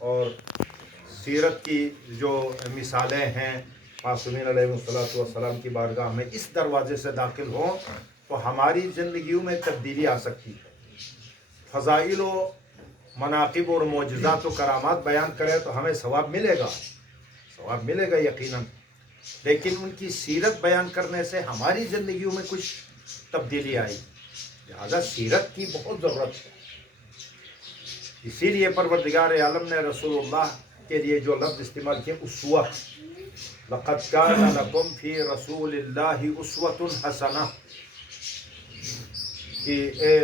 اور سیرت کی جو مثالیں ہیں معصومین علیہ السلام کی بارگاہ میں اس دروازے سے داخل ہوں تو ہماری زندگیوں میں تبدیلی آ سکتی ہے۔ فضائل و مناقب اور معجزات و کرامات بیان کرے تو ہمیں ثواب ملے گا یقیناً، لیکن ان کی سیرت بیان کرنے سے ہماری زندگیوں میں کچھ تبدیلی آئی، لہذا سیرت کی بہت ضرورت ہے۔ اسی لیے پروردگار عالم نے رسول اللہ کے لیے جو لفظ استعمال کیے اسوہ، لقد کان لکم فی رسول اللہ اسوۃ حسنہ، کہ اے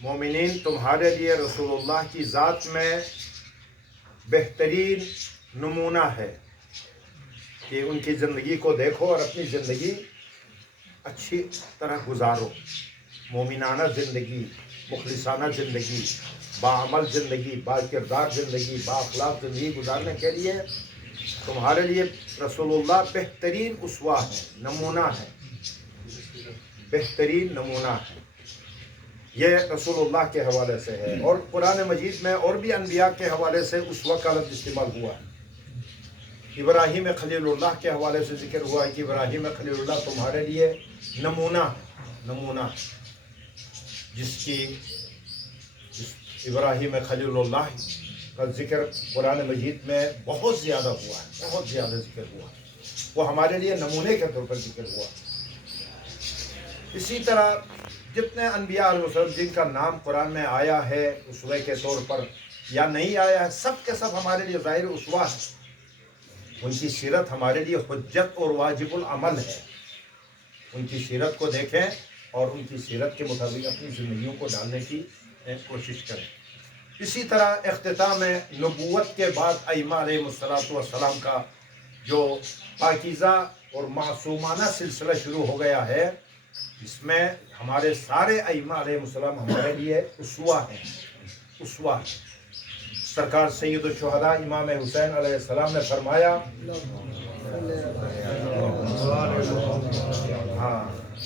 مومنین تمہارے لیے رسول اللہ کی ذات میں بہترین نمونہ ہے، کہ ان کی زندگی کو دیکھو اور اپنی زندگی اچھی طرح گزارو، مومنانہ زندگی، مخلصانہ زندگی، باعمل زندگی، با کردار زندگی، با اخلاق زندگی گزارنے کے لیے تمہارے لیے رسول اللہ بہترین اسوہ ہے، نمونہ ہے، بہترین نمونہ ہے۔ یہ رسول اللہ کے حوالے سے ہے، اور قرآن مجید میں اور بھی انبیاء کے حوالے سے اسوہ کا لفظ استعمال ہوا ہے۔ ابراہیم خلیل اللہ کے حوالے سے ذکر ہوا ہے کہ ابراہیم خلیل اللہ تمہارے لیے نمونہ جس ابراہیم خلیل اللہ کا ذکر قرآن مجید میں بہت زیادہ ہوا ہے، بہت زیادہ ذکر ہوا ہے، وہ ہمارے لیے نمونے کے طور پر ذکر ہوا۔ اسی طرح جتنے انبیاء علیہ السلام جن کا نام قرآن میں آیا ہے اسوے کے طور پر یا نہیں آیا ہے، سب کے سب ہمارے لیے ظاہر اسوہ ہے۔ ان کی سیرت ہمارے لیے حجت اور واجب العمل ہے۔ ان کی سیرت کو دیکھیں اور ان کی سیرت کے مطابق اپنی زندگیوں کو ڈالنے کی کوشش کریں۔ اسی طرح اختتام نبوت کے بعد ائمہ علیہ السلام کا جو پاکیزہ اور معصومانہ سلسلہ شروع ہو گیا ہے، اس میں ہمارے سارے ائمہ علیہ السلام ہمارے لیے اسوہ ہیں۔ سرکار سید الشہداء امام حسین علیہ السلام نے فرمایا،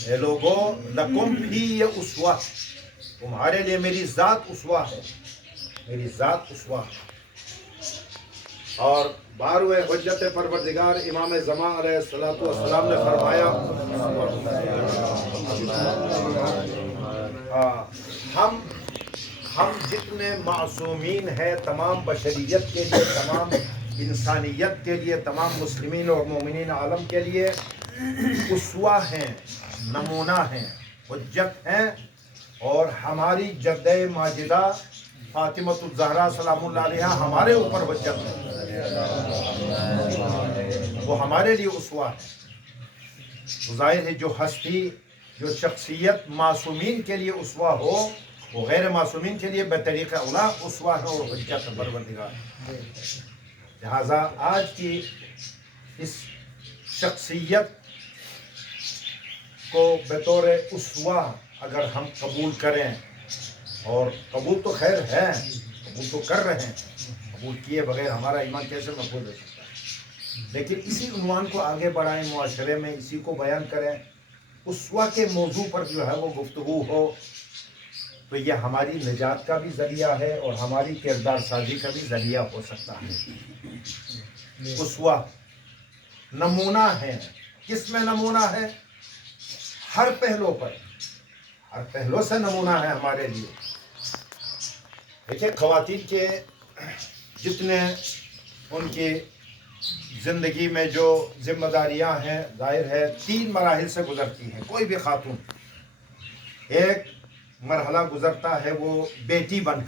اے لوگو لکم فی اسوہ، تمہارے لیے میری ذات اسوہ ہے، میری ذات اسوہ ہے۔ اور 12ویں حجت پروردگار امام زمان علیہ السلام نے فرمایا، ہم جتنے معصومین ہیں تمام بشریت کے لیے، تمام انسانیت کے لیے، تمام مسلمین اور مومنین عالم کے لیے اسوہ ہیں، نمونہ ہیں، حجت ہیں، اور ہماری جدہ ماجدہ فاطمۃ الزہرا سلام اللہ علیہا ہمارے اوپر حجت ہے، وہ ہمارے لیے اسوہ ہے۔ ظاہر ہے جو ہستی، جو شخصیت معصومین کے لیے اسوہ ہو، وہ غیر معصومین کے لیے بطریقہ اولا اسوہ ہے اور حجت پروردگار۔ لہذا آج کی اس شخصیت کو بطور اسوہ اگر ہم قبول کریں، اور قبول تو خیر ہے، قبول تو کر رہے ہیں، قبول کیے بغیر ہمارا ایمان کیسے مقبول ہو سکتا ہے، لیکن اسی عنوان کو آگے بڑھائیں، معاشرے میں اسی کو بیان کریں، اسوہ کے موضوع پر جو ہے وہ گفتگو ہو، تو یہ ہماری نجات کا بھی ذریعہ ہے اور ہماری کردار سازی کا بھی ذریعہ ہو سکتا ہے۔ اسوہ نمونہ ہے، کس میں نمونہ ہے؟ ہر پہلو پر، ہر پہلو سے نمونہ ہے ہمارے لیے۔ دیکھیں خواتین کے جتنے ان کی زندگی میں جو ذمہ داریاں ہیں، ظاہر ہے 3 مراحل سے گزرتی ہیں کوئی بھی خاتون۔ ایک مرحلہ گزرتا ہے وہ بیٹی بن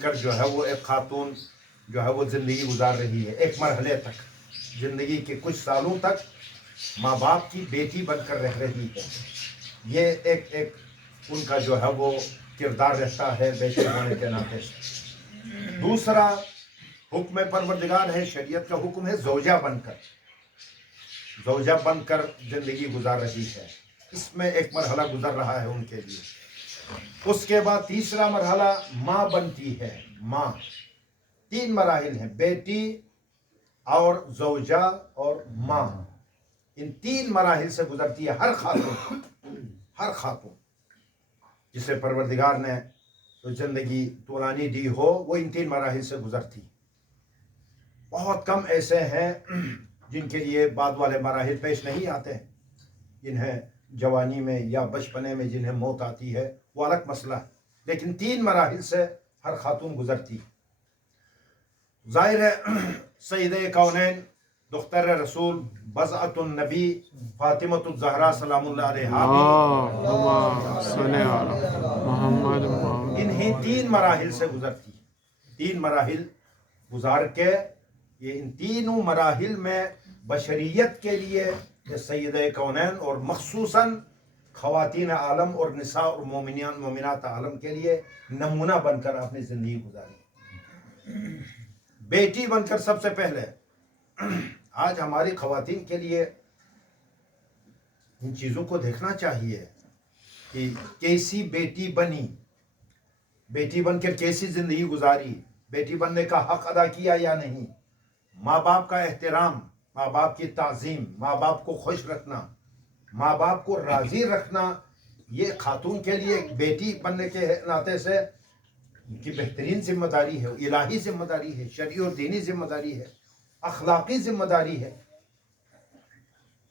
کر جو ہے وہ ایک خاتون جو ہے وہ زندگی گزار رہی ہے، ایک مرحلے تک، زندگی کے کچھ سالوں تک ماں باپ کی بیٹی بن کر رہ رہی ہے۔ یہ ایک ان کا جو ہے وہ کردار رہتا ہے بیٹی ہونے کے ناطے سے۔ دوسرا حکم پروردگار ہے، شریعت کا حکم ہے زوجہ بن کر زندگی گزار رہی ہے، اس میں ایک مرحلہ گزر رہا ہے ان کے لیے۔ اس کے بعد تیسرا مرحلہ ماں بنتی ہے، ماں۔ 3 مراحل ہیں، بیٹی اور زوجہ اور ماں، ان 3 مراحل سے گزرتی ہے ہر خاتون جسے پروردگار نے تو زندگی طولانی دی ہو وہ ان 3 مراحل سے گزرتی. بہت کم ایسے ہیں جن کے لیے بعد والے مراحل پیش نہیں آتے ہیں. جنہیں جوانی میں یا بچپنے میں جنہیں موت آتی ہے وہ الگ مسئلہ ہے، لیکن 3 مراحل سے ہر خاتون گزرتی. ظاہر ہے سیدہ کونین دختر رسول بضعۃ النبی فاطمۃ الزہرا سلام اللہ علیہا انہیں 3 مراحل سے گزرتی. 3 مراحل گزار کے یہ ان تینوں مراحل میں بشریت کے لیے یہ سیدہ کونین اور مخصوصاً خواتین عالم اور نساء اور مومنات عالم کے لیے نمونہ بن کر اپنی زندگی گزاری. بیٹی بن کر سب سے پہلے آج ہماری خواتین کے لیے ان چیزوں کو دیکھنا چاہیے کہ کیسی بیٹی بنی، بیٹی بن کر کیسی زندگی گزاری، بیٹی بننے کا حق ادا کیا یا نہیں، ماں باپ کا احترام، ماں باپ کی تعظیم، ماں باپ کو خوش رکھنا، ماں باپ کو راضی رکھنا، یہ خاتون کے لیے ایک بیٹی بننے کے ناطے سے ان کی بہترین ذمہ داری ہے، الہی ذمہ داری ہے، شرعی اور دینی ذمہ داری ہے، اخلاقی ذمہ داری ہے.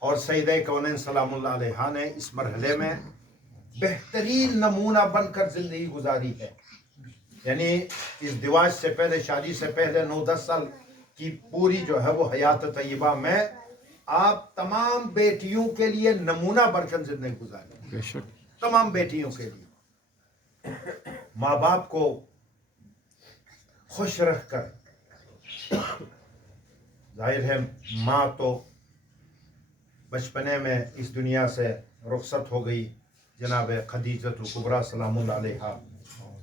اور سیدہ کونین سلام اللہ علیہا نے اس مرحلے میں بہترین نمونہ بن کر زندگی گزاری ہے. یعنی اس دیواج سے پہلے، شادی سے پہلے 9-10 سال کی پوری جو ہے وہ حیات طیبہ میں آپ تمام بیٹیوں کے لیے نمونہ بن کر زندگی گزاری. تمام بیٹیوں کے لیے ماں باپ کو خوش رکھ کر. ظاہر ہے ماں تو بچپنے میں اس دنیا سے رخصت ہو گئی، جناب خدیجۃ الکبریٰ سلام اللہ علیہا،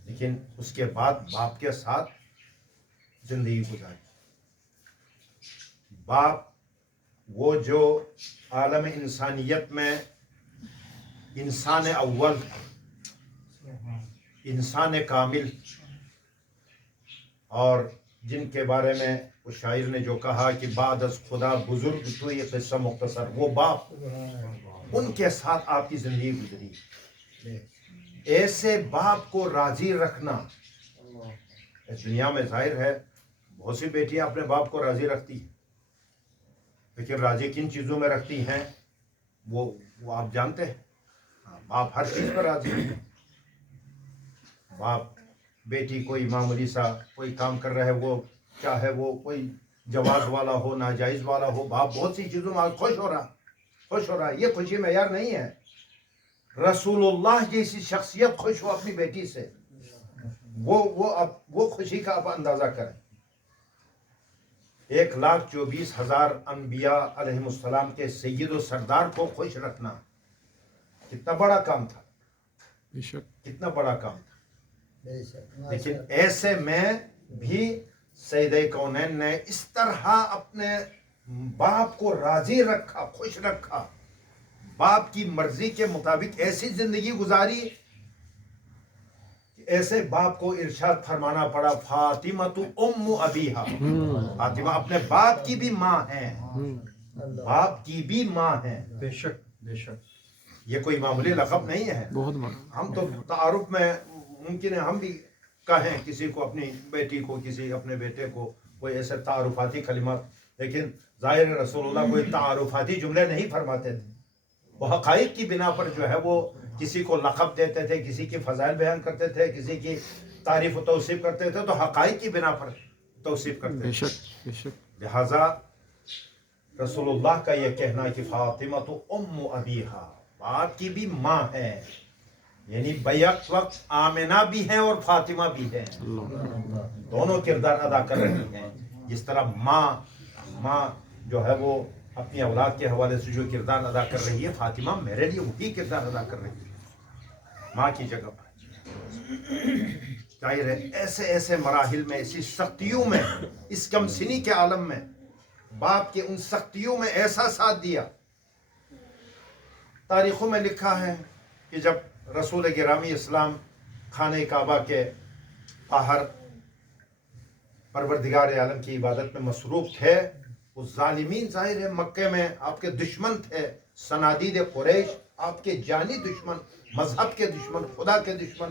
لیکن اس کے بعد باپ کے ساتھ زندگی گزاری. باپ وہ جو عالم انسانیت میں انسان اول، انسان کامل، اور جن کے بارے میں اس شاعر نے جو کہا کہ بعد از خدا بزرگ تو یہ قصہ مختصر، وہ باپ، ان کے ساتھ آپ کی زندگی گزری. ایسے باپ کو راضی رکھنا اس دنیا میں ظاہر ہے بہت سی بیٹیاں اپنے باپ کو راضی رکھتی ہیں، لیکن راضی کن چیزوں میں رکھتی ہیں وہ آپ جانتے ہیں. باپ ہر چیز پر راضی ہے. باپ بیٹی کوئی معمولی سا کوئی کام کر رہا ہے، وہ چاہے وہ کوئی جواز والا ہو ناجائز والا ہو، باپ بہت سی چیزوں میں آج خوش ہو رہا. یہ خوشی معیار نہیں ہے. رسول اللہ جیسی شخصیت خوش ہو اپنی بیٹی سے، وہ خوشی کا آپ اندازہ کریں. 1,24,000 انبیاء علیہ السلام کے سید و سردار کو خوش رکھنا کتنا بڑا کام تھا، کتنا بڑا کام تھا. لیکن ایسے میں بھی سیدہ کونین نے اس طرح اپنے باپ کو راضی رکھا، خوش رکھا، باپ کی مرضی کے مطابق ایسی زندگی گزاری کہ ایسے باپ کو ارشاد فرمانا پڑا فاطمہ تو ام ابیہا، فاطمہ اپنے باپ کی بھی ماں ہیں، باپ کی بھی ماں ہیں. بے شک بے شک. یہ کوئی معمولی لقب نہیں ہے. ہم تو تعارف میں ممکن ہے ہم بھی کہیں کسی کو اپنی بیٹی کو، کسی اپنے بیٹے کو کوئی ایسے تعارفاتی کلمات، لیکن ظاہر رسول اللہ کوئی تعارفاتی جملے نہیں فرماتے تھے. وہ حقائق کی بنا پر جو ہے وہ کسی کو لقب دیتے تھے، کسی کی فضائل بیان کرتے تھے، کسی کی تعریف و توصیف کرتے تھے، تو حقائق کی بنا پر توصیف کرتے تھے. لہذا رسول اللہ کا یہ کہنا کہ فاطمہ تو ام ابیہا، باپ کی بھی ماں ہے، یعنی بیک وقت آمنہ بھی ہیں اور فاطمہ بھی ہیں، دونوں کردار ادا کر رہی ہیں. جس طرح ماں جو ہے وہ اپنی اولاد کے حوالے سے جو کردار ادا کر رہی ہے، فاطمہ میرے لیے وہی کردار ادا کر رہی ہے ماں کی جگہ پر. ظاہر ہے ایسے مراحل میں، ایسی سختیوں میں، اس کم سنی کے عالم میں باپ کے ان سختیوں میں ایسا ساتھ دیا. تاریخوں میں لکھا ہے کہ جب رسول گرامی اسلام خانہ کعبہ کے باہر پروردگار عالم کی عبادت میں مصروف تھے، وہ ظالمین ظاہر ہے مکے میں آپ کے دشمن تھے، صنادید قریش آپ کے جانی دشمن، مذہب کے دشمن، خدا کے دشمن.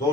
2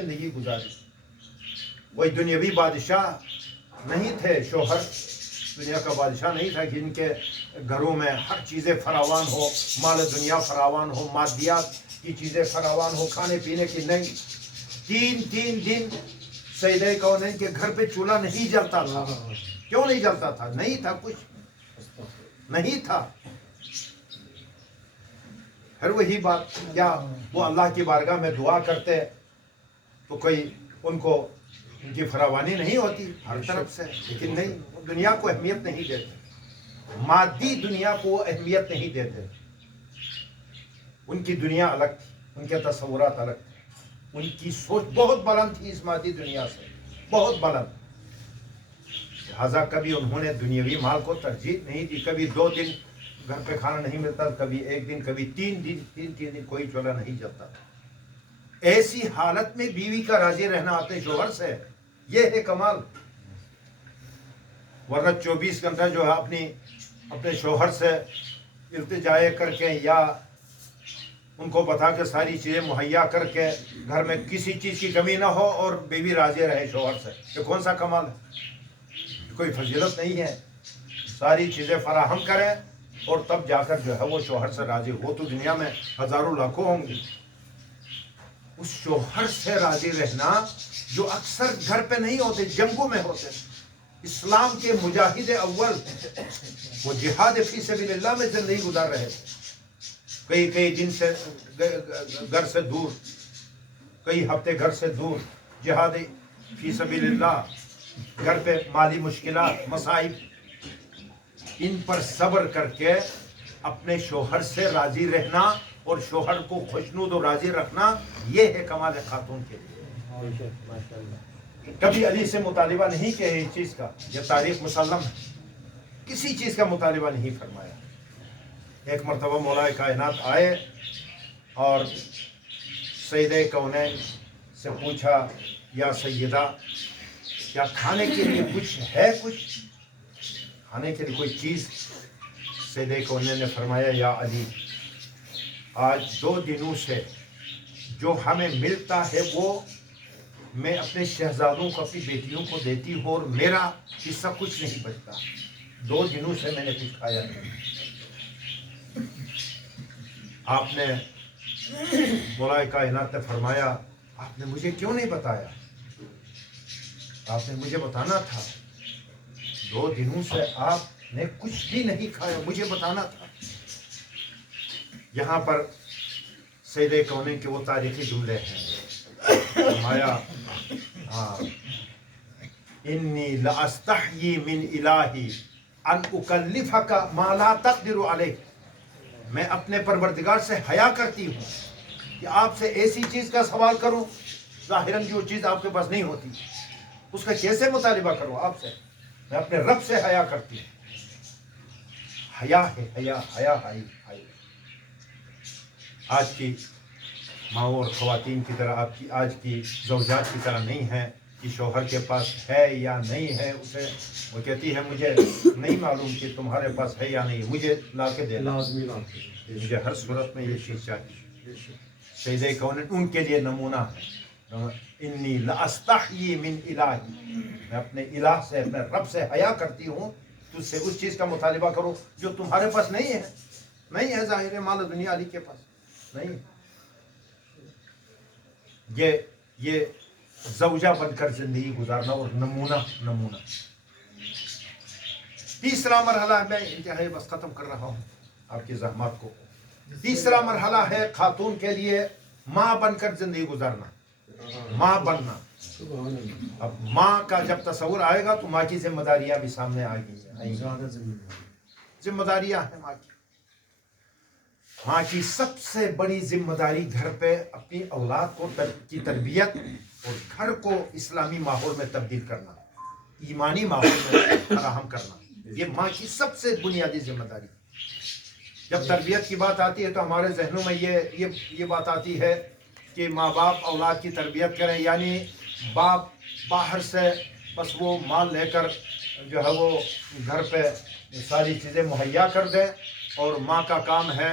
زندگی گزاری. کوئی دنیاوی بادشاہ نہیں تھے شوہر, دنیا کا بادشاہ نہیں تھا کہ ان کے گھروں میں ہر چیزیں فراوان ہو, مال دنیا فراوان ہو, مادیات کی چیزیں فراوان ہو, کھانے پینے کی نہیں. 3 دن سیدہ کونین کے گھر پہ چولہا نہیں جلتا تھا. کیوں نہیں جلتا تھا؟ نہیں تھا, کچھ نہیں تھا. پھر وہی بات, کیا وہ اللہ کی بارگاہ میں دعا کرتے تو کوئی ان کو ان کی فراوانی نہیں ہوتی ہر طرف سے؟ لیکن نہیں, وہ دنیا کو اہمیت نہیں دیتے, مادی دنیا کو اہمیت نہیں دیتے. ان کی دنیا الگ تھی, ان کے تصورات الگ تھے, ان کی سوچ بہت بلند تھی اس مادی دنیا سے, بہت بلند. لہٰذا کبھی انہوں نے دنیاوی مال کو ترجیح نہیں دی. کبھی 2 دن گھر پہ کھانا نہیں ملتا, کبھی 1 دن, کبھی 3 دن کوئی چولہا نہیں جلتا تھا. ایسی حالت میں بیوی کا راضی رہنا اپنے شوہر سے, یہ ہے کمال. ورنہ 24 گھنٹہ جو ہے اپنے شوہر سے التجائے کر کے یا ان کو بتا کے ساری چیزیں مہیا کر کے گھر میں کسی چیز کی کمی نہ ہو اور بیوی راضی رہے شوہر سے, یہ کون سا کمال ہے؟ کوئی فضیلت نہیں ہے. ساری چیزیں فراہم کریں اور تب جا کر جو ہے وہ شوہر سے راضی ہو. تو دنیا میں ہزاروں لاکھوں ہوں گے. اس شوہر سے راضی رہنا جو اکثر گھر پہ نہیں ہوتے, جنگوں میں ہوتے. اسلام کے مجاہد اول وہ جہاد فی سبیل اللہ میں زندگی گزار رہے تھے. کئی دن سے گھر سے دور, کئی ہفتے گھر سے دور, جہاد فی سبیل اللہ. گھر پہ مالی مشکلات, مصائب, ان پر صبر کر کے اپنے شوہر سے راضی رہنا اور شوہر کو خوشنود اور راضی رکھنا, یہ ہے کمال خاتون کے لیے. کبھی علی سے مطالبہ نہیں کیا اس چیز کا, یہ تاریخ مسلم ہے, کسی چیز کا مطالبہ نہیں فرمایا. ایک مرتبہ مولا کائنات آئے اور سیدہ کونین سے پوچھا, یا سیدہ کیا کھانے کے لیے کچھ ہے, کچھ کھانے کے لیے کوئی چیز؟ سیدہ کونین نے فرمایا, یا علی آج 2 دنوں سے جو ہمیں ملتا ہے وہ میں اپنے شہزادوں کو, اپنی بیٹیوں کو دیتی ہوں اور میرا حصہ کچھ نہیں بچتا. 2 دنوں سے میں نے کچھ کھایا نہیں. آپ نے مولا کائنات نے فرمایا, آپ نے مجھے کیوں نہیں بتایا؟ آپ نے مجھے بتانا تھا. 2 دنوں سے آپ نے کچھ بھی نہیں کھایا, مجھے بتانا تھا. یہاں پر سیدہ کونین کے وہ تاریخی جملے ہیں. فرمایا, انی لاستحیی من الہی ان اکلفک ما لا تقدر علیہ. میں اپنے پروردگار سے حیا کرتی ہوں کہ آپ سے ایسی چیز کا سوال کروں ظاہراً جو چیز آپ کے پاس نہیں ہوتی, اس کا کیسے مطالبہ کروں آپ سے؟ میں اپنے رب سے حیا کرتی ہوں. حیا ہے, حیا. آج کی ماؤں اور خواتین کی طرح آپ کی آج کی زوجات کی طرح نہیں ہے کہ شوہر کے پاس ہے یا نہیں ہے, اسے وہ کہتی ہے مجھے نہیں معلوم کہ تمہارے پاس ہے یا نہیں, مجھے لا کے دینا, مجھے ہر صورت میں یہ چیز چاہیے. سیدہ کونین ان کے لیے نمونہ ہے. انی لاستحیی من الہی, میں اپنے الہ سے, اپنے رب سے حیا کرتی ہوں, تجھ سے اس چیز کا مطالبہ کروں جو تمہارے پاس نہیں ہے. نہیں ہے ظاہر مال دنیا علی کے پاس نہیں. یہ زوجہ بن کر زندگی گزارنا اور نمونہ. تیسرا مرحلہ میں انتہائی بس ختم کر رہا ہوں آپ کی زحمات کو. تیسرا مرحلہ ہے خاتون کے لیے ماں بن کر زندگی گزارنا, ماں بننا. اب ماں کا جب تصور آئے گا تو ماں کی ذمہ داریاں بھی سامنے آ گئی. ذمہ داریاں ہیں ماں کی. ماں کی سب سے بڑی ذمہ داری گھر پہ اپنی اولاد کو کی تربیت اور گھر کو اسلامی ماحول میں تبدیل کرنا, ایمانی ماحول میں فراہم کرنا. یہ ماں کی سب سے بنیادی ذمہ داری. جب تربیت کی بات آتی ہے تو ہمارے ذہنوں میں یہ بات آتی ہے کہ ماں باپ اولاد کی تربیت کریں, یعنی باپ باہر سے بس وہ مال لے کر جو ہے وہ گھر پہ ساری چیزیں مہیا کر دے اور ماں کا کام ہے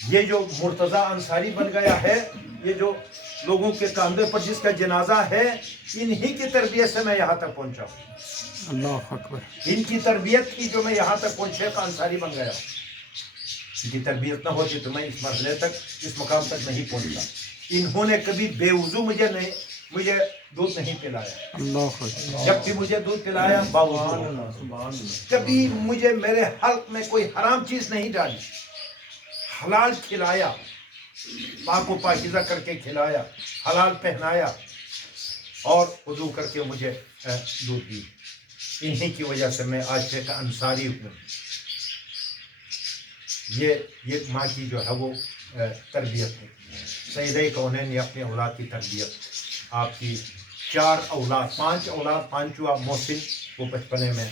یہ جو مرتضی انصاری بن گیا ہے، یہ جو لوگوں کے کاندھے پر جس کا جنازہ ہے، انہی کی تربیت سے میں یہاں تک پہنچا ہوں. اللہ اکبر. ان کی تربیت تھی جو میں یہاں تک پہنچے کا انصاری بن گیا. ان کی تربیت نہ ہوتی تو میں اس مرحلے تک، اس مقام تک نہیں پہنچتا. انہوں نے کبھی بے وضو مجھے دودھ نہیں پلایا. اللہ اکبر. جب بھی مجھے دودھ پلایا باوضو. کبھی مجھے میرے حلق میں کوئی حرام چیز نہیں ڈالی. حلال کھلایا، پاک و پاکیزہ کر کے کھلایا، حلال پہنایا اور وضو کر کے مجھے دودھ دی. انہی کی وجہ سے میں آج سے کا انصاری ہوں. یہ ماں کی جو ہے وہ تربیت ہے. سیدہ کونین نے اپنے اولاد کی تربیت، آپ کی 4 اولاد، 5 اولاد، 5واں محسن وہ 55 میں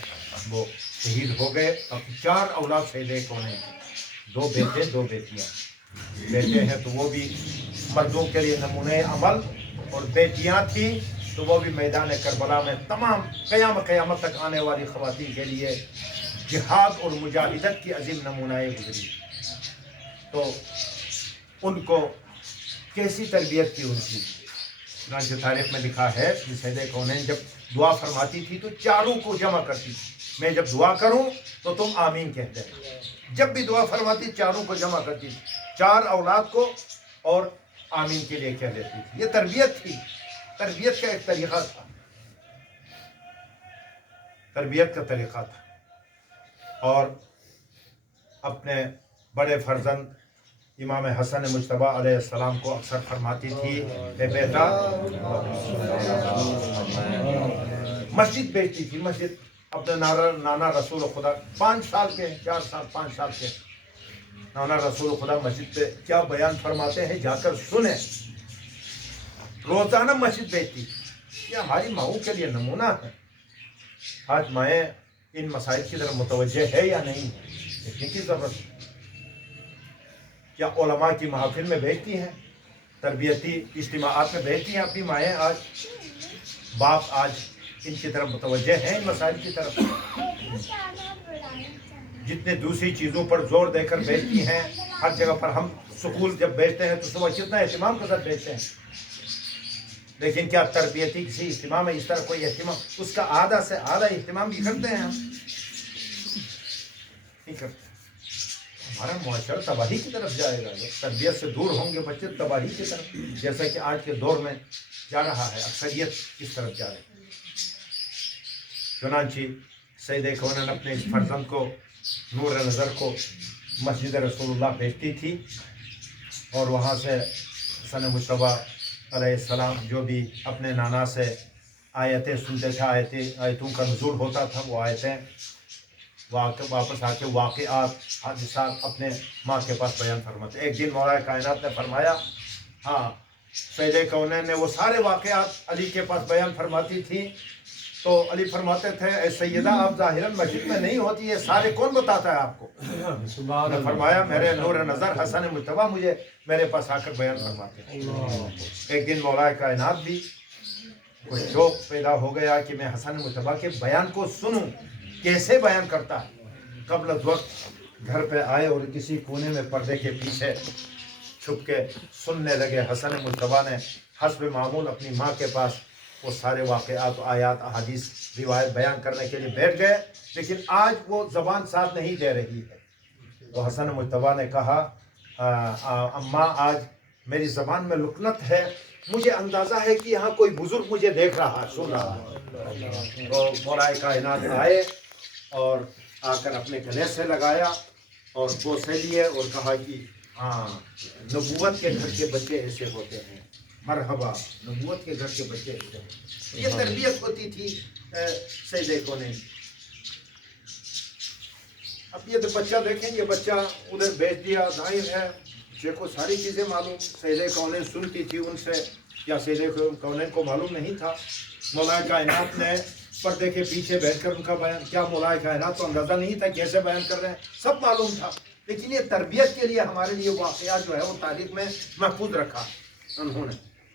وہ شہید ہو گئے. اب 4 اولاد سیدہ کونین، 2 بیٹے 2 بیٹیاں. بیٹے ہیں تو وہ بھی مردوں کے لیے نمونۂ عمل، اور بیٹیاں تھیں تو وہ بھی میدان کربلا میں تمام قیامت تک آنے والی خواتین کے لیے جہاد اور مجاہدت کی عظیم نمونہ گزری. تو ان کو کیسی تربیت کی ان کی. چنانچہ تاریخ میں لکھا ہے کہ سیدہ کونین جب دعا فرماتی تھی تو چاروں کو جمع کرتی تھی. میں جب دعا کروں تو تم آمین کہتے ہیں. جب بھی دعا فرماتی چاروں کو جمع کرتی تھی، 4 اولاد کو اور آمین کے لیے کہہ دیتی تھی. یہ تربیت تھی. تربیت کا ایک طریقہ تھا. تربیت کا طریقہ تھا. اور اپنے بڑے فرزند امام حسن مجتبیٰ علیہ السلام کو اکثر فرماتی تھی کہ بیٹا، مسجد بیچتی تھی. مسجد اپنے نانا رسول خدا 5 سال کے، 4 سال 5 سال کے نانا رسول خدا مسجد پہ کیا بیان فرماتے ہیں جا کر سنیں. روزانہ مسجد بیچتی. یہ ہماری ماؤں کے لیے نمونہ ہے. آج مائیں ان مسائل کی طرف متوجہ ہے یا نہیں، دیکھنے کی ضرورت ہے. کیا علماء کی محافل میں بیچتی ہیں، تربیتی اجتماعات میں بیچتی ہیں اپنی مائیں؟ آج باپ آج ان کی طرف متوجہ ہیں، ان مسائل کی طرف؟ جتنے دوسری چیزوں پر زور دے کر بیچتی ہیں ہر جگہ پر. ہم سکول جب بیچتے ہیں تو صبح کتنا اہتمام کے ساتھ بیچتے ہیں، لیکن کیا تربیتی کسی اجتماع میں اس طرح کوئی اہتمام، اس کا آدھا سے آدھا اہتمام بھی کرتے ہیں ہم؟ نہیں کرتے. ہمارا معاشرہ تباہی کی طرف جائے گا. جب تربیت سے دور ہوں گے بچے تباہی کی طرف، جیسا کہ آج کے دور میں جا رہا ہے. اکثریت کس طرف جا رہی ہے. چنانچہ سیدہ کونین اپنے اس فرزند کو، نور نظر کو، مسجد رسول اللہ بھیجتی تھی، اور وہاں سے حسن مجتبیٰ علیہ السلام جو بھی اپنے نانا سے آیتیں سنتے تھے، آیتوں کا نزول ہوتا تھا، وہ آیتیں واپس آ کے واقعات، حادثات اپنے ماں کے پاس بیان فرماتے. ایک دن مولا کائنات نے فرمایا، ہاں سیدہ کونین نے وہ سارے واقعات علی کے پاس بیان فرماتی تھی، تو علی فرماتے تھے اے سیدہ آپ ظاہراً مسجد میں نہیں ہوتی، یہ سارے کون بتاتا ہے آپ کو؟ نے فرمایا میرے نور نظر حسن مجتبیٰ مجھے میرے پاس آ کر بیان فرماتے ہیں. ایک دن مولا کائنات بھی کوئی شوق پیدا ہو گیا کہ میں حسن مجتبیٰ کے بیان کو سنوں، کیسے بیان کرتا ہے. قبل از وقت گھر پہ آئے اور کسی کونے میں پردے کے پیچھے چھپ کے سننے لگے. حسن مجتبیٰ نے حسب معمول اپنی ماں کے پاس وہ سارے واقعات، آیات، احادیث، روایت بیان کرنے کے لیے بیٹھ گئے، لیکن آج وہ زبان ساتھ نہیں دے رہی ہے. تو حسن مجتبیٰ نے کہا اماں آج میری زبان میں لکنت ہے، مجھے اندازہ ہے کہ یہاں کوئی بزرگ مجھے دیکھ رہا ہے، سن رہا ہے. تو مولا کائنات آئے اور آ کر اپنے گلے سے لگایا اور بوسے لیے اور کہا کہ ہاں نبوت کے گھر کے بچے ایسے ہوتے ہیں، مرحبا نبوت کے گھر کے بچے ایسے ہیں. یہ تربیت ہوتی تھی سیدہ کونین. اب یہ تو بچہ دیکھیں، یہ بچہ ادھر بھیج دیا، ظاہر ہے بچے کو ساری چیزیں معلوم. سیدہ کونین سنتی تھی ان سے، یا سیدہ کونین کو معلوم نہیں تھا. مولا کائنات نے پردے کے پیچھے بیٹھ کر ان کا بیان کیا، مولا کائنات کو اندازہ نہیں تھا کیسے بیان کر رہے ہیں، سب معلوم تھا. لیکن یہ تربیت کے لیے ہمارے لیے واقعات جو ہے وہ تاریخ میں محفوظ رکھا انہوں نے،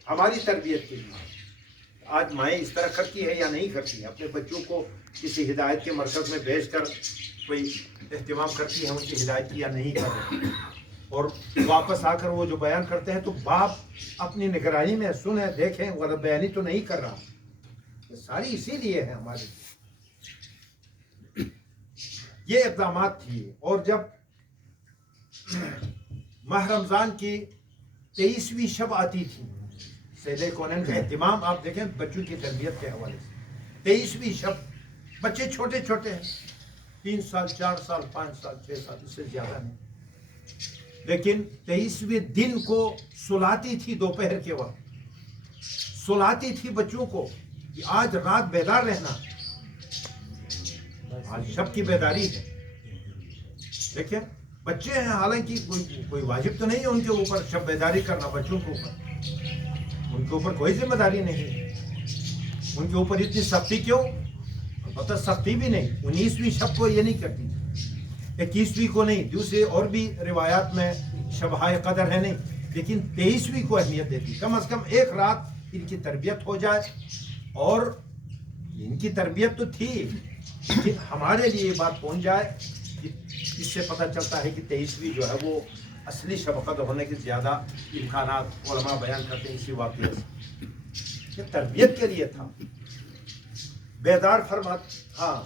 ہماری تربیت کے لیے. آج مائیں اس طرح کرتی ہے یا نہیں کرتی ہے، اپنے بچوں کو کسی ہدایت کے مرکز میں بھیج کر کوئی اہتمام کرتی ہے ان کی ہدایت کی یا نہیں کر رہی. اور واپس آ کر وہ جو بیان کرتے ہیں تو باپ اپنی نگرانی میں سنیں دیکھیں، غلط بیانی تو نہیں کر رہا. یہ ساری اسی لیے ہے ہمارے لیے. یہ اقدامات تھی. اور جب ماہ رمضان کی 23ویں شب آتی تھی، سید کونین کا اہتمام آپ دیکھیں بچوں کی تربیت کے حوالے سے. 23ویں شب، بچے چھوٹے چھوٹے ہیں، 3 سال 4 سال 5 سال 6 سال، اس سے زیادہ نہیں، لیکن 23ویں دن کو سلاتی تھی. دوپہر کے وقت سلاتی تھی بچوں کو کہ آج رات بیدار رہنا، آج شب کی بیداری ہے. دیکھیں بچے ہیں، حالانکہ کوئی واجب تو نہیں ہے ان کے اوپر شب بیداری کرنا. بچوں کے اوپر، ان کے اوپر کوئی ذمہ داری نہیں ہے. ان کے اوپر اتنی سختی کیوں؟ البتہ سختی بھی نہیں. 19ویں شب کو یہ نہیں کرتی، 21ویں کو نہیں، دوسرے اور بھی روایات میں شبہائے قدر ہے نہیں، لیکن 23ویں کو اہمیت دیتی. کم از کم ایک رات ان کی تربیت ہو جائے. اور ان کی تربیت تو تھی، لیکن ہمارے لیے یہ بات پہنچ جائے کہ اس سے پتہ چلتا ہے کہ 23ویں جو ہے وہ اصلی شب قدر ہونے کے زیادہ امکانات علماء بیان کرتے ہیں اسی واقعے سے. یہ تربیت کے لیے تھا. بیدار فرمات، ہاں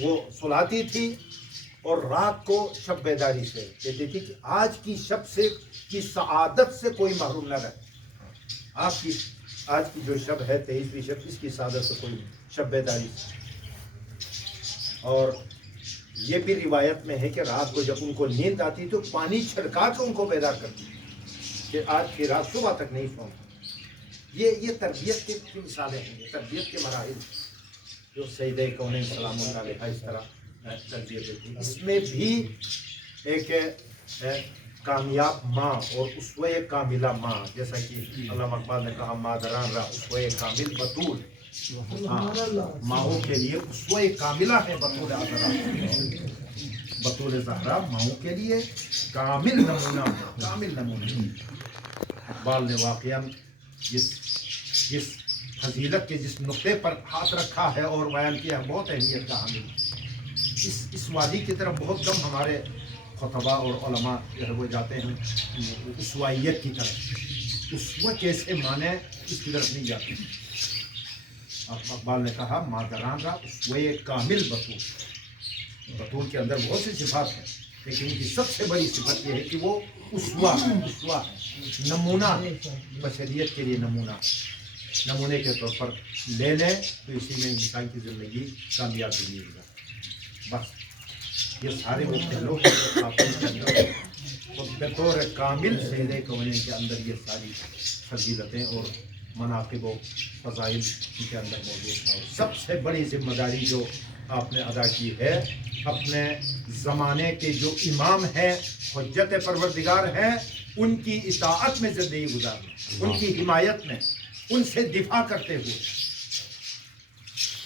وہ سلاتی تھی اور رات کو شب بیداری سے کہتی تھی کہ آج کی شب سے کی سعادت سے کوئی محروم نہ رہے. آپ کی آج کی جو شب ہے 23ویں شب، اس کی سعادت سے کوئی شب بیداری سے. اور یہ بھی روایت میں ہے کہ رات کو جب ان کو نیند آتی تو پانی چھڑکا کے ان کو بیدار کرتی کہ آج کی رات صبح تک نہیں سونا. یہ تربیت کی مثالیں ہیں، یہ تربیت کے مراحل جو سید کونین سلام اللہ علیہ اس طرح تربیت دیتی. اس میں بھی ایک کامیاب ماں اور اسوہ کاملہ ماں، جیسا کہ علامہ اقبال نے کہا مادران را اسوہ کامل بطول. ماؤں کے لیے اسوہ کاملہ ہے بطول عذرا، بطول زہرا ماؤں کے لیے کامل نمونہ، کامل نمونہ. اقبال نے واقعہ جس فضیلت کے جس نقطے پر ہاتھ رکھا ہے اور بیان کیا ہے، بہت اہمیت کا حامل. اس وادی کی طرف بہت کم ہمارے خطبہ اور علماء جو ہے وہ جاتے ہیں اسوائیت کی طرف. اسوہ کیسے مانے اس کی طرف نہیں جاتے. اقبال نے کہا مادران را اسوہ کامل بطول. بطول کے اندر بہت سی صفات ہیں، لیکن ان کی سب سے بڑی صفت یہ ہے کہ وہ اسوہ ہے، نمونہ ہے، بشریت کے لیے نمونہ. نمونے کے طور پر لے لیں تو اسی میں انسان کی زندگی کامیاب ملے گا. بس یہ سارے وہ پہلو بطور کامل سید کونین کے اندر یہ ساری فضیلتیں اور مناقب و فضائل ان کے اندر موجود ہیں. اور سب سے بڑی ذمہ داری جو آپ نے ادا کی ہے، اپنے زمانے کے جو امام ہیں، حجت پروردگار ہیں، ان کی اطاعت میں زندگی گزارنا، ان کی حمایت میں، ان سے دفاع کرتے ہوئے.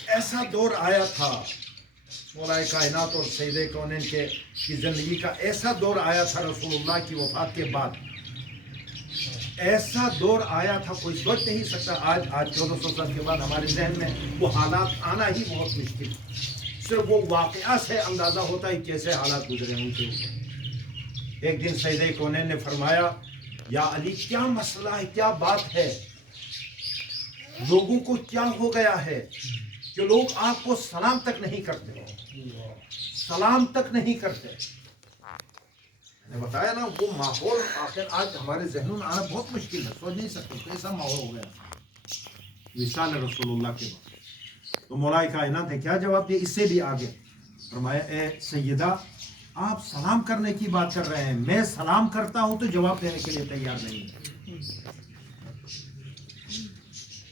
ایسا دور آیا تھا مولا کائنات اور سید کونین کی زندگی کا، ایسا دور آیا تھا رسول اللہ کی وفات کے بعد. ایسا دور آیا تھا کوئی سوچ نہیں سکتا. آج 1400 سال کے بعد ہمارے ذہن میں وہ حالات آنا ہی بہت مشکل. صرف وہ واقعہ سے اندازہ ہوتا ہے کیسے حالات گزرے ان کے اوپر. ایک دن سید کونین نے فرمایا یا علی کیا مسئلہ ہے، کیا بات ہے، لوگوں کو کیا ہو گیا ہے کہ لوگ آپ کو سلام تک نہیں کرتے، سلام تک نہیں کرتے. میں نے بتایا نا وہ ماحول آخر آج ہمارے ذہنوں میں آنا بہت مشکل ہے، سوچ نہیں سکتے کیسا ماحول ہو گیا وصال رسول اللہ کے بعد. تو مولا کائنات نے کیا جواب دیا؟ اس سے بھی آگے فرمایا اے سیدہ آپ سلام کرنے کی بات کر رہے ہیں، میں سلام کرتا ہوں تو جواب دینے کے لیے تیار نہیں.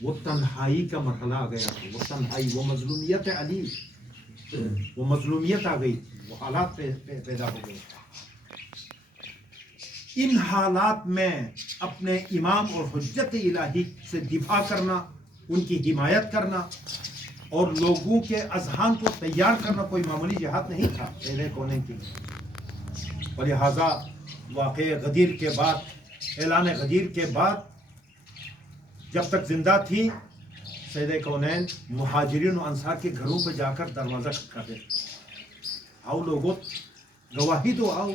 وہ تنہائی کا مرحلہ آ گیا تھا، وہ تنہائی، وہ مظلومیت علی، وہ مظلومیت آ گئی تھی، وہ حالات پیدا ہو گئے. ان حالات میں اپنے امام اور حجت الہی سے دفاع کرنا، ان کی حمایت کرنا اور لوگوں کے اذہان کو تیار کرنا کوئی معمولی جہاد نہیں تھا سید کونین کی. اور لہٰذا واقع غدیر کے بعد، اعلان غدیر کے بعد جب تک زندہ تھی سید کونین مہاجرین و انصار کے گھروں پہ جا کر دروازہ کھٹکھاتے تھے، آؤ لوگوں گواہی دو، آؤ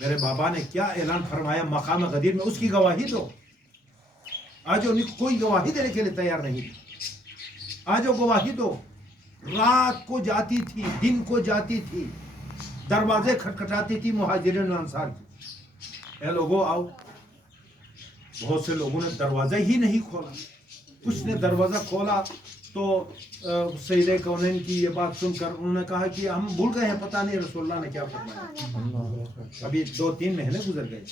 میرے بابا نے کیا اعلان فرمایا مقام غدیر میں، اس کی گواہی دو. آج انہیں کوئی گواہی دینے کے لیے تیار نہیں. آج وہ گواہی دو. رات کو جاتی تھی، دن کو جاتی تھی، دروازے کھٹکھٹاتی تھی مہاجرین و انصار کی، اے لوگوں آؤ. بہت سے لوگوں نے دروازہ ہی نہیں کھولا. کچھ نے دروازہ کھولا تو سید کونین کی یہ بات سن کر انہوں نے کہا کہ ہم بھول گئے ہیں، پتہ نہیں رسول اللہ نے کیا فرمایا. ابھی 2-3 مہینے گزر گئے،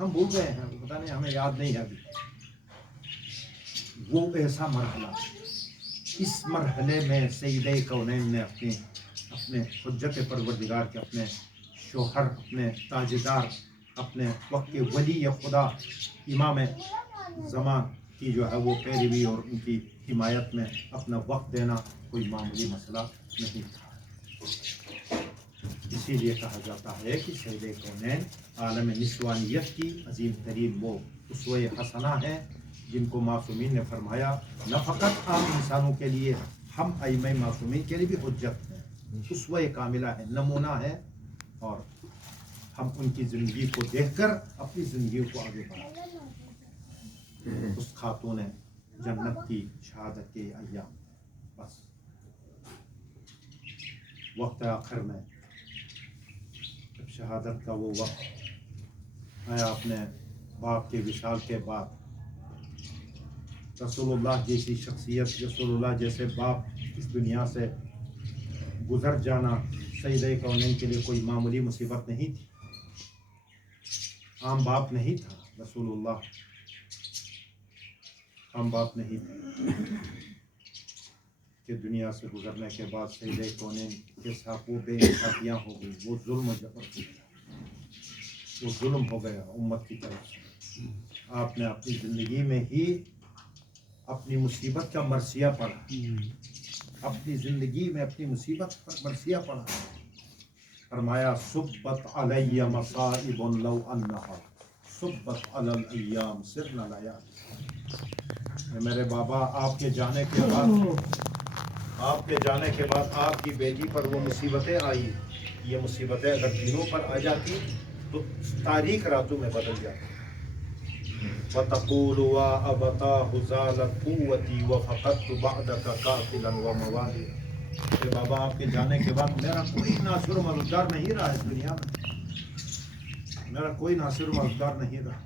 ہم بھول گئے ہیں، پتہ نہیں، ہمیں یاد نہیں ہے ابھی. وہ ایسا مرحلہ، اس مرحلے میں سید کونین نے اپنے حجت پروردگار کے، اپنے شوہر، اپنے تاجدار، اپنے وقت کے ولی خدا امام زمان کی جو ہے وہ پیروی اور ان کی حمایت میں اپنا وقت دینا کوئی معمولی مسئلہ نہیں تھا. اسی لیے کہا جاتا ہے کہ سید کونین عالم نسوانیت کی عظیم ترین وہ اسوہ حسنہ ہیں جن کو معصومین نے فرمایا نہ فقط عام انسانوں کے لیے، ہم ائمہ معصومین کے لیے بھی حجت ہے، اسوہ کاملہ ہے، نمونہ ہے، اور ہم ان کی زندگی کو دیکھ کر اپنی زندگی کو آگے بڑھائیں. اس خاتون جنت کی شہادت کے ایام، بس وقت آخر میں جب شہادت کا وہ وقت آیا، اپنے باپ کے وصال کے بعد رسول اللہ جیسی شخصیت، رسول اللہ جیسے باپ اس دنیا سے گزر جانا سید کونین کے لیے کوئی معمولی مصیبت نہیں تھی. عام باپ نہیں تھا رسول اللہ، عام باپ نہیں تھا کہ دنیا سے گزرنے کے بعد سید کونین کے ساتھ وہ بے انصافیاں ہو گئی، وہ ظلم و جبر ہو گیا، وہ ظلم ہو گیا امت کی طرف سے. آپ نے اپنی زندگی میں ہی اپنی مصیبت کا مرثیہ پڑھا، اپنی زندگی میں اپنی مصیبت پر مرثیہ پڑھا. فرمایا صبت علی مصائب لو انہا صبت علی الایام سرن لیالی. میرے بابا آپ کے جانے کے بعد آپ کی بیٹی پر وہ مصیبتیں آئی. یہ مصیبتیں اگر دنوں پر آ جاتی تو تاریخ راتوں میں بدل جاتی. وَتَقُولُ وَأَبَتَاهُ زَالَتْ قُوَّتِي وَفَقَدْتُ بَعْدَكَ قَافِلًا وَمَوَالِيًا. کہ بابا آپ کے جانے کے بعد میرا کوئی ناصر و مددگار نہیں رہا اس دنیا میں، میرا کوئی ناصر و مددگار نہیں رہا،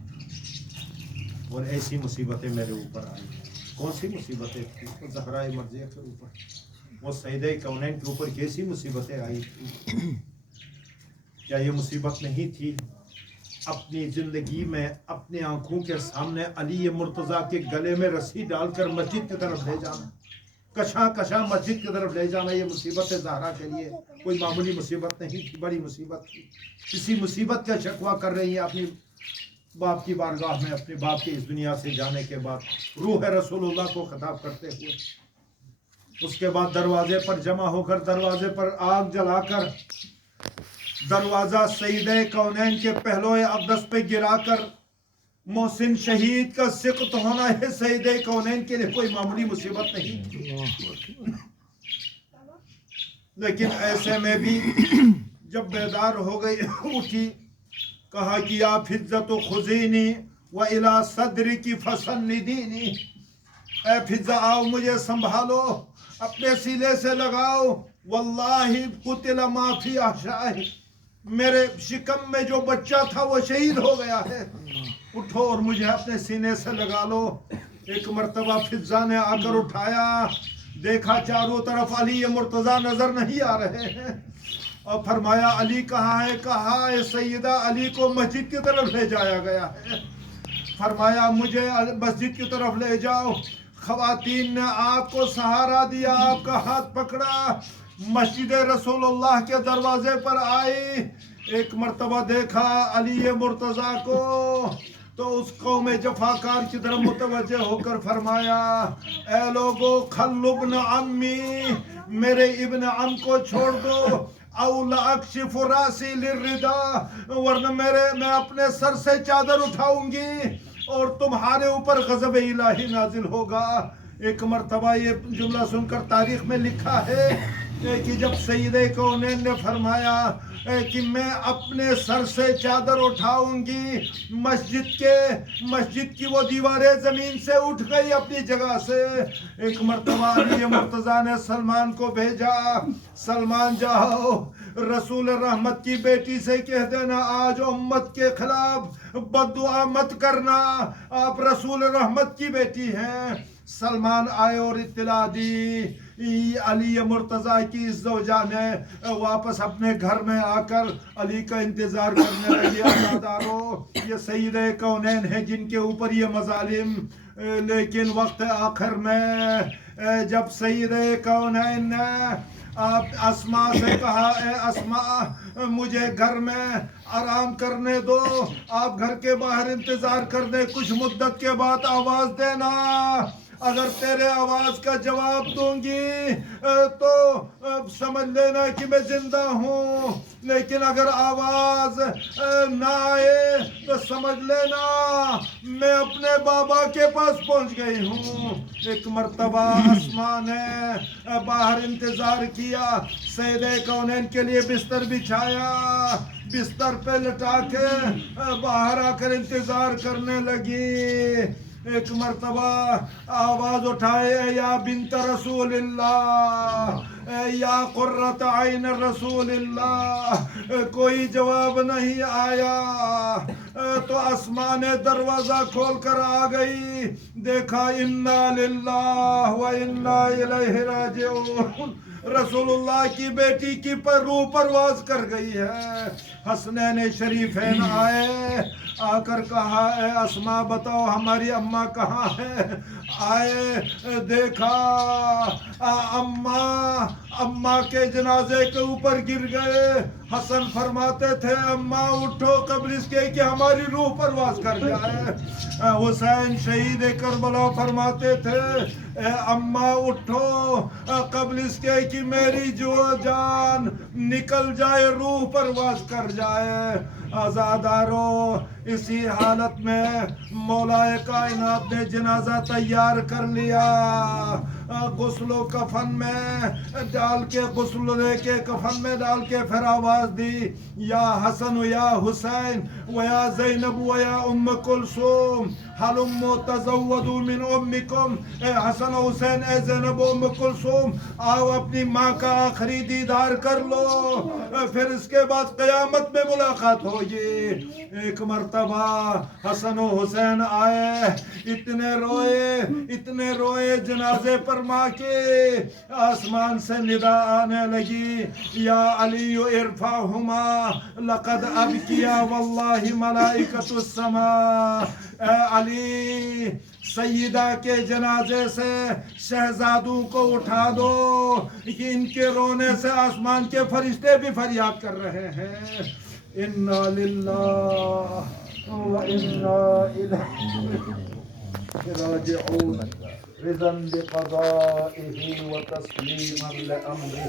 اور ایسی مصیبتیں میرے اوپر آئی. کون سی مصیبتیں تھیں؟ زہرا مرضیہ کے اوپر، وہ سید کونین کے اوپر کیسی مصیبتیں آئی تھی؟ کیا یہ مصیبت نہیں تھی اپنی زندگی میں اپنی آنکھوں کے سامنے علی مرتضیٰ کے گلے میں رسی ڈال کر مسجد کی طرف لے جانا، کشاں کشاں مسجد کی طرف لے جانا؟ یہ مصیبت زہرا کے لیے کوئی معمولی مصیبت نہیں تھی، بڑی مصیبت تھی. اسی مصیبت کا شکوہ کر رہی ہیں اپنی باپ کی بارگاہ میں، اپنے باپ کے اس دنیا سے جانے کے بعد روح رسول اللہ کو خطاب کرتے ہوئے. اس کے بعد دروازے پر جمع ہو کر، دروازے پر آگ جلا کر، دروازہ سید کونین کے پہلوئے اقدس پہ گرا کر محسن شہید کا سقط ہونا ہے سید کونین کے لیے کوئی معمولی مصیبت نہیں تھی. لیکن ایسے میں بھی جب بیدار ہو گئی، اٹھی، کہا کہ یا فضة خذینی وإلی صدرک فسندینی. اے فضہ آؤ مجھے سنبھالو، اپنے سینے سے لگاؤ. واللہ قتل ما فی احشائہ، میرے شکم میں جو بچہ تھا وہ شہید ہو گیا ہے، اٹھو اور مجھے اپنے سینے سے لگا لو. ایک مرتبہ فضہ نے آ کر اٹھایا، دیکھا چاروں طرف علی مرتضیٰ نظر نہیں آ رہے ہیں، اور فرمایا علی کہاں ہے؟ کہا اے سیدہ علی کو مسجد کی طرف لے جایا گیا ہے. فرمایا مجھے مسجد کی طرف لے جاؤ. خواتین نے آپ کو سہارا دیا، آپ کا ہاتھ پکڑا، مسجد رسول اللہ کے دروازے پر آئی. ایک مرتبہ دیکھا علی مرتضیٰ کو تو اس قوم جفاکار کی طرف متوجہ ہو کر فرمایا اے لوگو خلوا ابن عمی، میرے ابن عم کو چھوڑ دو، او لاکشف راسی للردا، ورنہ میں اپنے سر سے چادر اٹھاؤں گی اور تمہارے اوپر غضب الہی نازل ہوگا. ایک مرتبہ یہ جملہ سن کر تاریخ میں لکھا ہے کہ جب سید کونین نے فرمایا کہ میں اپنے سر سے چادر اٹھاؤں گی، مسجد کی وہ دیواریں زمین سے اٹھ گئی اپنی جگہ سے۔ ایک مرتبہ علی مرتضیٰ نے سلمان کو بھیجا، سلمان جاؤ رسول رحمت کی بیٹی سے کہہ دینا آج امت کے خلاف بد دعا مت کرنا، آپ رسول رحمت کی بیٹی ہیں۔ سلمان آئے اور اطلاع دی، علی مرتضیٰ کی زوجہ نے واپس اپنے گھر میں آ کر علی کا انتظار کرنے لگی۔ عزادارو، یہ سید کونین ہیں جن کے اوپر یہ مظالم، لیکن وقت آخر میں جب سید کونین نے آپ اسماء سے کہا اے اسماء مجھے گھر میں آرام کرنے دو، آپ گھر کے باہر انتظار کر دیں، کچھ مدت کے بعد آواز دینا، اگر تیرے آواز کا جواب دوں گی تو سمجھ لینا کہ میں زندہ ہوں، لیکن اگر آواز نہ آئے تو سمجھ لینا میں اپنے بابا کے پاس پہنچ گئی ہوں۔ ایک مرتبہ اسماء نے باہر انتظار کیا، سید کونین کے لیے بستر بچھایا، بستر پہ لٹا کے باہر آ کر انتظار کرنے لگی۔ ایک مرتبہ آواز اٹھائے یا بنت رسول اللہ، یا قرۃ عین رسول اللہ، کوئی جواب نہیں آیا تو اسماء نے دروازہ کھول کر آ گئی، دیکھا انا للہ و انا الیہ راجعون، رسول اللہ کی بیٹی کی روح پرواز کر گئی ہے۔ حسنین شریفین آئے، آ کر کہا اے اسماء بتاؤ ہماری اماں کہاں ہے؟ آئے دیکھا اماں کے جنازے کے اوپر گر گئے۔ حسن فرماتے تھے اماں اٹھو قبل اس کے کہ ہماری روح پرواز کر جائے۔ حسین شہید کربلا فرماتے تھے اے اماں اٹھو قبل اس کے کہ میری جو جان نکل جائے، روح پرواز کر جائے۔ عزادارو، اسی حالت میں مولا کائنات نے جنازہ تیار کر لیا، غسل و کفن میں ڈال کے، غسل لے کے کفن میں ڈال کے پھر آواز دی یا حسن و یا حسین و یا زینب و یا ام کلثوم ہلموا تزودوا من امکم، اے حسن و حسین، اے زینب و ام کلثوم آؤ اپنی ماں کا آخری دیدار کر لو، پھر اس کے بعد قیامت میں ملاقات ہوگی۔ ایک مرتبہ حسن و حسین آئے، اتنے روئے جنازے پر ماں کے، آسمان سے ندا آنے لگی یا علی ارفعہما لقد ابکیا واللہ ملائکۃ السماء، اے علی سیدہ کے جنازے سے شہزادوں کو اٹھا دو کہ ان کے رونے سے آسمان کے فرشتے بھی فریاد کر رہے ہیں۔ انا للہ و انا الیہ راجعون، رضا بقضائہ و تسلیما لامرہ۔